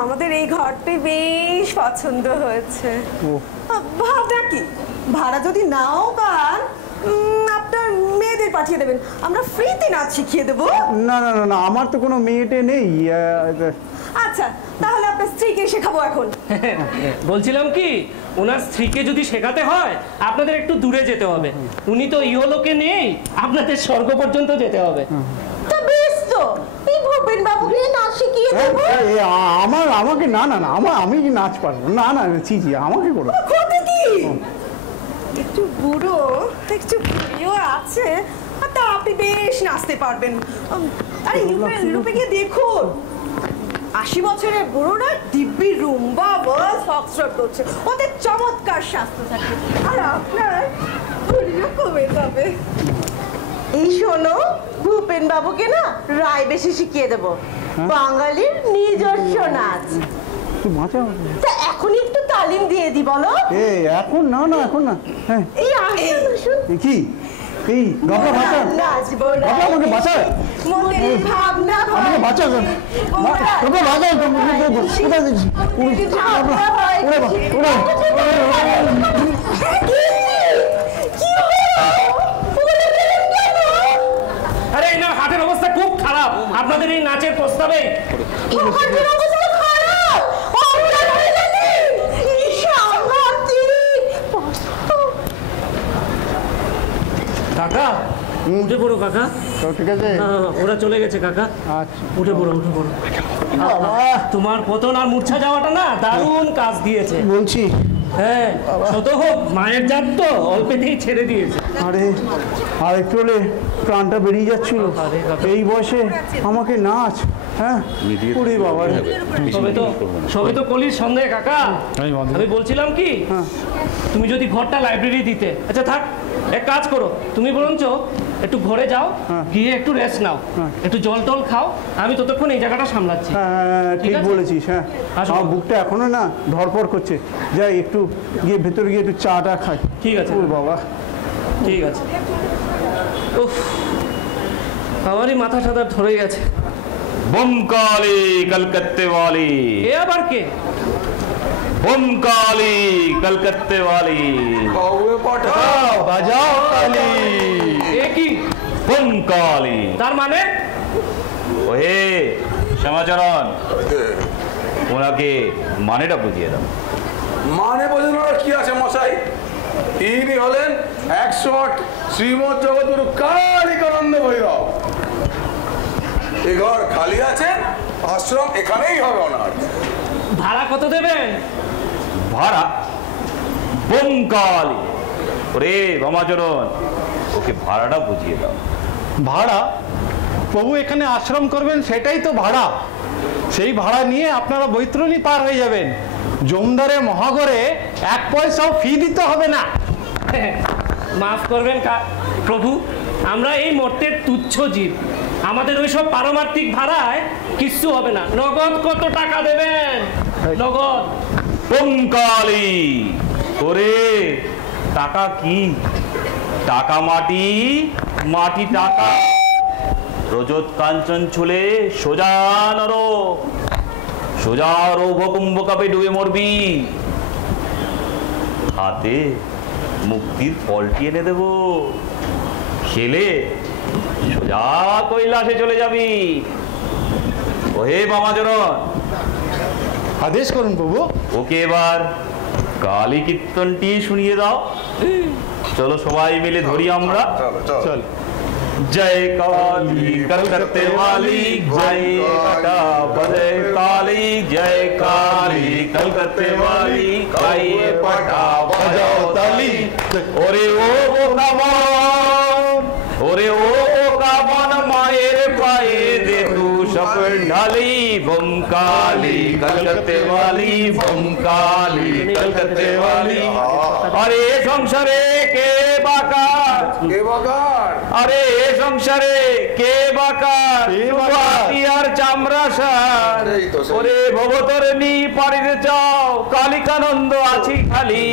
আমাদের এই ঘরটি বেশ পছন্দ হয়েছে। ভাবনা কি, ভাড়া যদি নাও পান আপনার মেয়েদের পাঠিয়ে দেবেন, আমরা ফ্রিতে নাচ শিখিয়ে দেবো। না না না না, আমার তো কোনো মেয়েটে নেই। আচ্ছা, তাহলে আপনার স্ত্রীকে শেখাবো এখন। বলছিলাম কি, ওনার স্ত্রীকে যদি শেখাতে হয় আপনাদের একটু দূরে যেতে হবে। উনি তো ইহলোকে নেই, আপনাদের স্বর্গ পর্যন্ত যেতে হবে। তা বেশ তো, এই ভূপেন বাবুকে নাচ শিখিয়ে দেবো। আমাকে না না না, আমি কি নাচ পারবো না? না ছি ছি, আমাকে করো। ক্ষতি কি, একটু বুড়ো একটু বুড়িও আছে, তা আপনি বেশ নাচতে পারবেন। আরে রূপে দেখুন, 80 বছরের বুড়োরা দিব্যি রুম্বা বস ফক্সট্রট করছে, ওদের চমৎকার স্বাস্থ্য থাকে, আর আপনার বুড়িও কমে যাবে। এই শোনো, ভূপেন বাবুকে না রায় বেশি শিখিয়ে দেবো, বাঙালির নিজস্ব নাচ। তা এখন একটু তালিম দিয়ে দি বলো। এখন না না, এখন না। এই আসুন। কি এই গপা ভাষা? নাচবো না, আমাকে বাঁচা, মনের ভাবনা আমাকে বাঁচা, তোকে বাঁচা। আরে না, হাটের অবস্থা খুব খারাপ, আপনাদের এই নাচের প্রস্তাবে। কাকা উঠে পড়ো কাকা। ঠিক আছে, ওরা চলে গেছে কাকা। আচ্ছা উঠে পড়ো উঠে পড়ো। তোমার পতন আর মূর্ছা যাওয়াটা না দারুণ কাজ দিয়েছে বলছি। হ্যাঁ, ছোট হোক মায়ের জাত তো অল্পেতেই ছেড়ে দিয়েছে। আরে আর একটু হলে প্রাণটা বেরিয়ে যাচ্ছিল। এই বয়সে আমাকে নাচ, হ্যাঁ ওরে বাবা। সবে তো কলির সন্দেহ কাকা। আমি বলছিলাম কি, তুমি যদি ঘরটা লাইব্রেরি দিতে। আচ্ছা থাক, এক কাজ করো, তুমি বরঞ্চ একটু ঘরে যাও, গিয়ে একটু রেস্ট নাও, একটু জল টল খাও, আমি ততক্ষণ এই জায়গাটা সামলাচ্ছি। হ্যাঁ ঠিক বলেছিস। হ্যাঁ, আমার বুকটা এখনো না ধরপড় করছে, যাই একটু গিয়ে ভেতরে গিয়ে একটু চাটা খাই। ঠিক আছে বাবা, ঠিক আছে। উফ, আমারই মাথা সাদা ধরে গেছে। বমকালি কলকাত্তে वाली। এ আবার কে? বমকালি কলকাত্তে वाली। কৌয়ে পাঠাও, বাজাও কালি। এ কি বমকালি তার মানে? ওহে শ্যামাচরণ, ওনাকে মানেটা বুঝিয়ে দাও। মানে বোঝানোর কি আছে মশাই? ইনি হলেন 108 শ্রীমৎ জগৎগুরু কালিকানন্দ ভৈরব। এই ঘর খালি আছে, আশ্রম এখানেই হবে ওনার। ভাড়া কত দেবেন? ভাড়া বমকালি। ওরে বামাচরণ, ওকে ভাড়াটা বুঝিয়ে দাও। ভাড়া? প্রভু এখানে আশ্রম করবেন সেটাই তো ভাড়া। সেই ভাড়া নিয়ে আপনারা বৈতরণী পার হয়ে যাবেন। জমদারে মহাগরে 1 পয়সাও ফি দিতে হবে না। মাফ করবেন প্রভু, আমরা এই মর্তের তুচ্ছ জীব, আমাদের ওইসব পারমার্থিক ভাড়ায় কিচ্ছু হবে না। নগদ কত টাকা দেবেন? নগদ। বমকালি ওরে, টাকা কি? টাকা মাটি, মাটি টাকা। রজত কাঞ্চন ছুলে সোজা নর, সোজা রৌভকুম্ভ কাপে ডুবে মরবি। হাতে মুক্তির ফলটি এনে দেব, খেলে সোজা কৈলাসে চলে যাবি। ওহে বামাচরণ, আদেশ করুন প্রভু। ওকে এবার কালী কীর্তনটি শুনিয়ে দাও। চলো সবাই মিলে ধরি আমরা। চল। जय काली कलकत्ते वाली, जय काटा बजे काली। जय काली कलकत्ते वाली, जय पटा बजाओ ताली। ओरे ओ कामन, ओरे ओ कामन माয়ের পায়ে দে তু সপন ঢালি। বমকালি কলকাত্তে वाली, বমকালি কলকাত্তে वाली। আরে সংসারে কে বাকার? কে বাগার? আরে এ সংসারে কে বাকার? আর চামড়া সার। ওরে ভবতরণী পাড়িতে চাও, কালিকানন্দ আছি খালি,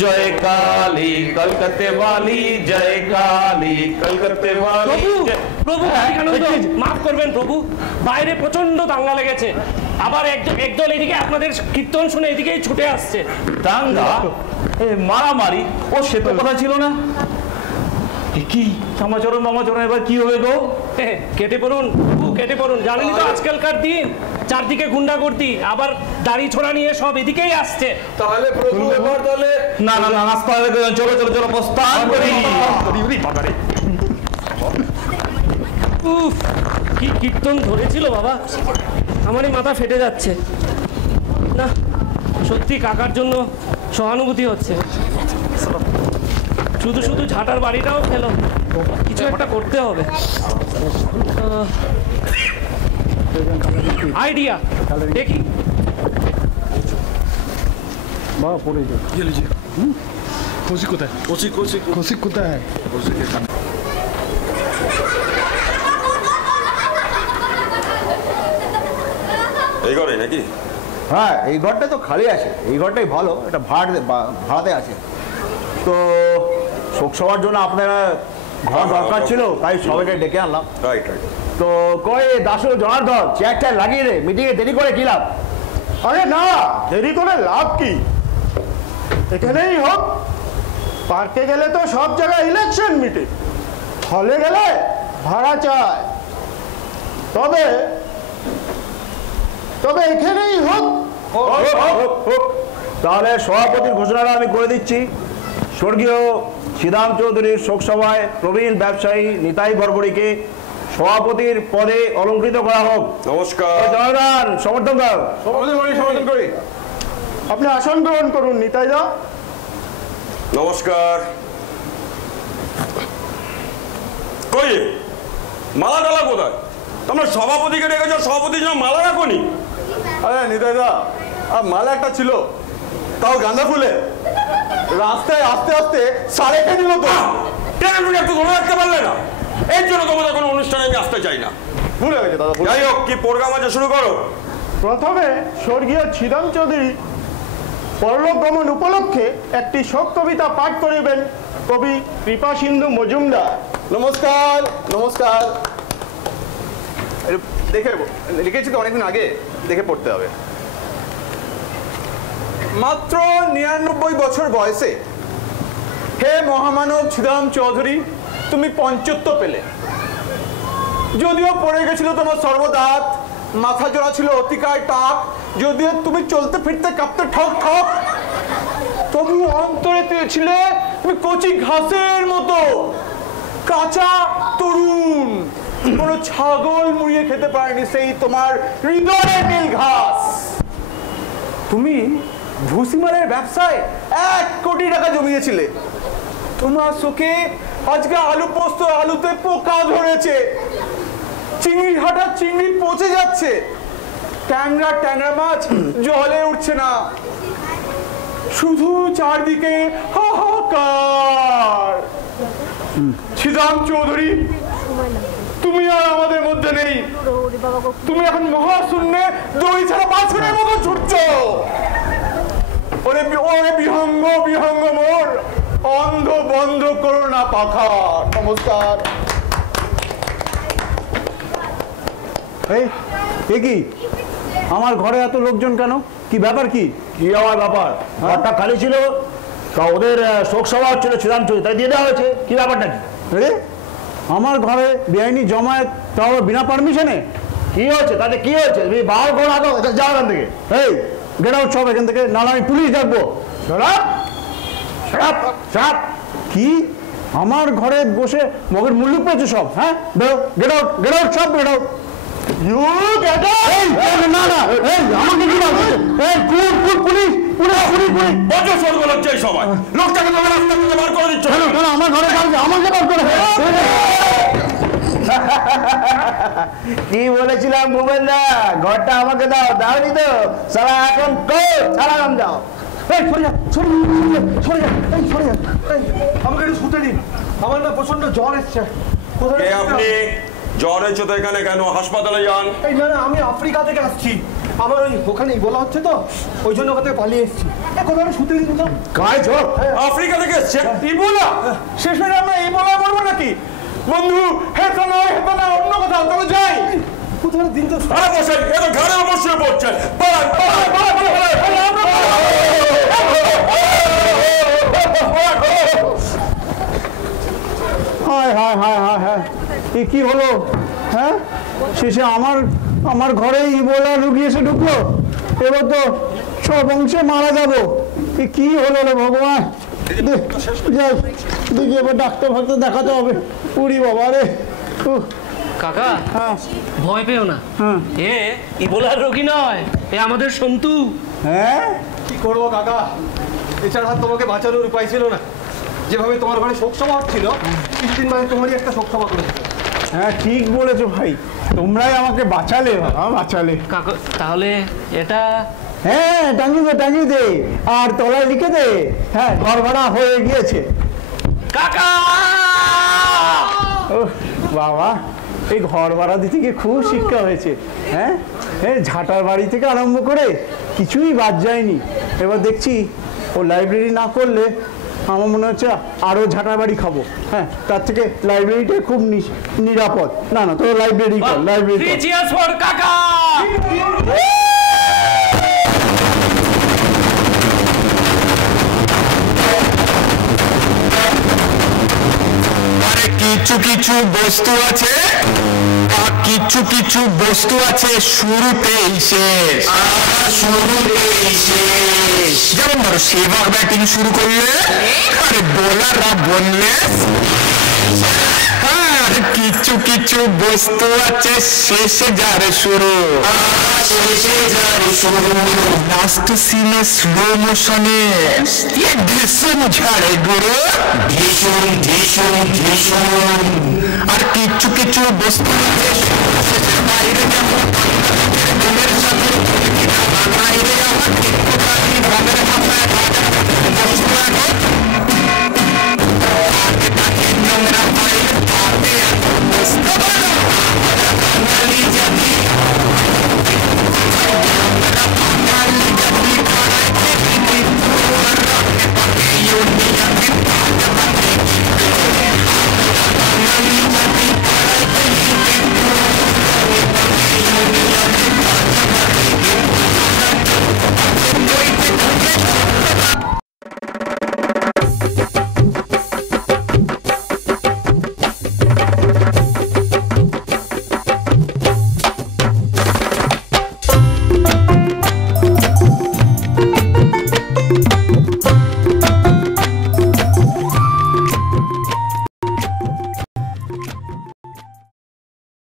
জয় কালী কলকাতে বালি, জয় কালী কলকাতে বালি। প্রভু কালিকানন্দ, মাফ করবেন প্রভু, বাইরে প্রচন্ড দাঙ্গা লেগেছে, আবার একদল এদিকে আপনাদের কীর্তন শুনে এদিকেই ছুটে আসছে। দাঙ্গা? মারামারি? ও সে তো কথা ছিল না। কি চামাচরণ মামাচরণ, এবার কি হবে গো? কেটে পড়ুন প্রভু, কেটে পড়ুন। জানেনই তো আজকালকার দিন, চারদিকে গুন্ডাগর্দি, আবার দাড়ি ছোড়া নিয়ে সব এদিকেই আসছে। তাহলে প্রভু এবার তাহলে না না না, নাস্তা হবে, চলো চলো চলো প্রস্থান করি। উফ, কি কীর্তন ধরেছিল বাবা, আমারই মাথা ফেটে যাচ্ছে। না সত্যি কাকার জন্য সহানুভূতি হচ্ছে। শুধু শুধু ঝাঁটার বাড়িটাও খেলো, কিছু একটা করতে হবে। আইডিয়া দেখি। বাবা পড়ে যাও। খুশি কোথায়? খুশি কোথায়? এই ঘরে নাকি? হ্যাঁ, এই ঘরটা তো খালি আছে, এই ঘরটাই ভালো, এটা ভাড়াতে আছে। তো শোকসভার জন্য আপনারা ঘর দরকার ছিল, তাই সবাইকে ডেকে আনলাম। Right right. তো কই দাসু জনার্দন, চেয়ার লাগিয়ে রে, মিটিংয়ে দেরি করে কি লাভ? আরে না, দেরি করে লাভ কি, এখানেই হোক। পার্কে গেলে তো সব জায়গায় ইলেকশন মিটিং, হলে গেলে ভাড়া চায়। তবে এখানেই হোক। তাহলে সভাপতির ঘোষণাটা আমি করে দিচ্ছি। স্বর্গীয় শ্রীরাম চৌধুরীর শোকসভায় প্রবীণ ব্যবসায়ী নিতাই বরবড়িকে সভাপতির পদে অলঙ্কৃত করা হোক। নমস্কার। জনগণ সমর্থন কর। সমর্থন করি। আপনি আসন গ্রহণ করুন নিতাই দা। নমস্কার। কই মালা টালা কোথায়? তোমরা সভাপতিকে ডেকেছো, সভাপতির জন্য মালা রাখোনি? আরে নিতাইদা, আর মালা একটা ছিল, তাও গাঁদা ফুলে, রাস্তায় আস্তে আস্তে সাড়ে খেয়ে নিল তো। কেন তুমি একটু ধরে রাখতে পারলে না? এর জন্য তোমাদের কোনো অনুষ্ঠানে আমি আসতে চাই না। ভুলে গেছে দাদা। যাই হোক, কি প্রোগ্রাম আছে শুরু করো। প্রথমে স্বর্গীয় শ্রীরাম চৌধুরী পরলোক গমন উপলক্ষে একটি শোক কবিতা পাঠ করিবেন কবি কৃপা সিন্ধু মজুমদার। নমস্কার। নমস্কার। দেখে লিখেছি তো অনেকদিন আগে, দেখে পড়তে হবে। মাত্র 99 বছর বয়সে হে মহামানব শ্রীরাম চৌধুরী, তুমি পঞ্চত্ব পেলে। যদিও পড়ে গেছিল তোমার সর্বদাত, মাথা জোড়া ছিল অতিকায় টাক, যদিও তুমি চলতে ফিরতে কাঁপতে ঠক ঠক, তবু অন্তরে ছিলে তুমি কচি ঘাসের মতো কাঁচা তরুণ। কোনো ছাগল মুড়িয়ে খেতে পারেনি সেই তোমার হৃদয়ের নীল ঘাস। তুমি ভুসিমারের ব্যবসায় 1 কোটি টাকা জমিয়েছিলে। তোমার চোখে আজকে আলু পোস্ত আলুতে পোকা ধরেছে, চিংড়ি হাটা চিংড়ি পচে যাচ্ছে, ট্যাংরা মাছ জলে উঠছে না, শুধু চারদিকে হাহাকার। শ্রীরাম চৌধুরী, তুমি আর আমাদের মধ্যে নেই। তুমি এখন মহাশূন্যে দড়ি ছাড়া বাছুরের মতো ছুটছো। ওরে বিহঙ্গ বিহঙ্গ মোর, অন্ধ বন্ধ করো না পাখা। নমস্কার। এই কি আমার ঘরে এত লোকজন কেন, কি ব্যাপার? কি কি আমার ব্যাপার? ঘরটা খালি ছিল, তা ওদের শোকসভা হচ্ছিল শ্রীরাম চৌধুরী, তাই দিয়ে দেওয়া হয়েছে। কি ব্যাপারটা কি? রে আমার ঘরে বেআইনি জমায়েত, তাও বিনা পারমিশনে? কি হয়েছে তাতে? কি হয়েছে? তুমি বাহার ঘর আগে যাও এখান থেকে। এই গেট আউট সব এখান থেকে, নাহলে আমি পুলিশ ডাকবো। কি আমার ঘরে বসে মগের মুল্লুক পেয়েছে সব? হ্যাঁ, বেরো, গেট আউট, গেট আউট, সব get out. You get out. না না, এই আমাকে কি বলছো? এই police police police police police. বড় স্বর্গ লজ্জা এই সময়, লোকটাকে তোমরা রাস্তা থেকে বার করে দিচ্ছ। কেন কেন আমার ঘরে কালকে আমাকে বার করে? কি বলেছিলাম ভূপেন্দা, ঘরটা আমাকে দাও, দাওনি তো? সারা এখন সারা নাম দাও। এই সরে যা, সরে যা, সরে যা, এই সরে যা। এই আমাকে একটু শুতে দিন, আমার না প্রচন্ড জ্বর এসছে। কে আপনি? জ্বর হয়েছে তো এখানে কেন? হাসপাতালে যান। এই না না, আমি আফ্রিকা থেকে আসছি, আমার ওই ওখানেই বলা হচ্ছে তো, ওই জন্য ওখান থেকে পালিয়ে এসেছি। এখন আমি শুতে দিন তো। গায়ে ঝোল। আফ্রিকা থেকে এসছে ইবোলা শেষ হয়ে আমরা ইবোলা মরবো নাকি? বন্ধু হেতা নয়, হেতা না, অন্য কোথাও চলো যাই। কোথাও দিন তো। আরে মশাই এ তো ঘরে অবশ্যই পড়ছে। পালান পালান পালান হায় হায় হায় হায় হায়, এ কি হলো? হ্যাঁ, শেষে আমার ঘরে ইবোলা রুগী এসে ঢুকলো। এবার তো সব অংশে মারা যাবো। এ কি হলো রে ভগবান! যাই দেখি, এবার ডাক্তার ফাক্তার দেখাতে হবে। উড়ি বাবা রে! কাকা হ্যাঁ ভয় পেও না, হ্যাঁ এ ইবোলার রোগী নয়, এ আমাদের সন্তু। হ্যাঁ, কি করবো কাকা, এছাড়া তোমাকে বাঁচানোর উপায় ছিল না। যেভাবে তোমার ঘরে শোক সভা হচ্ছিল, কিছুদিন বাদে তোমারই একটা শোক সভা করে দিল। হ্যাঁ ঠিক বলেছো ভাই, তোমরাই আমাকে বাঁচালে বাবা, বাঁচালে। কাকা তাহলে এটা হ্যাঁ টাঙিয়ে দে আর তলায় লিখে দে, হ্যাঁ ঘর ভাড়া হয়ে গিয়েছে। কাকা ও বাবা, এই ঘর ভাড়া দিতে গিয়ে খুব শিক্ষা হয়েছে। হ্যাঁ হ্যাঁ, ঝাঁটার বাড়ি থেকে আরম্ভ করে কিছুই বাদ যায়নি। এবার দেখছি ও লাইব্রেরি না করলে আমার মনে হচ্ছে আরও ঝাঁটার বাড়ি খাবো। হ্যাঁ, তার থেকে লাইব্রেরিটাই খুব নিরাপদ। না না, তোর লাইব্রেরি কর, লাইব্রেরি থ্রি চিয়ার্স ফর কাকা। কিছু বস্তু আছে, কিছু বস্তু আছে শুরুতেই শেষ, যেমন ধরো সেবাগ ব্যাটিং শুরু করলে আরে বোলাররা বললে, আর কিছু বস্তু আছে শেষে যারে শুরু, লাস্ট সিনে স্লো মোশনে ভীষণ ঝাড়ে গুরু, ভীষণ। আর কিছু বস্তু আছে বাইরে যেমন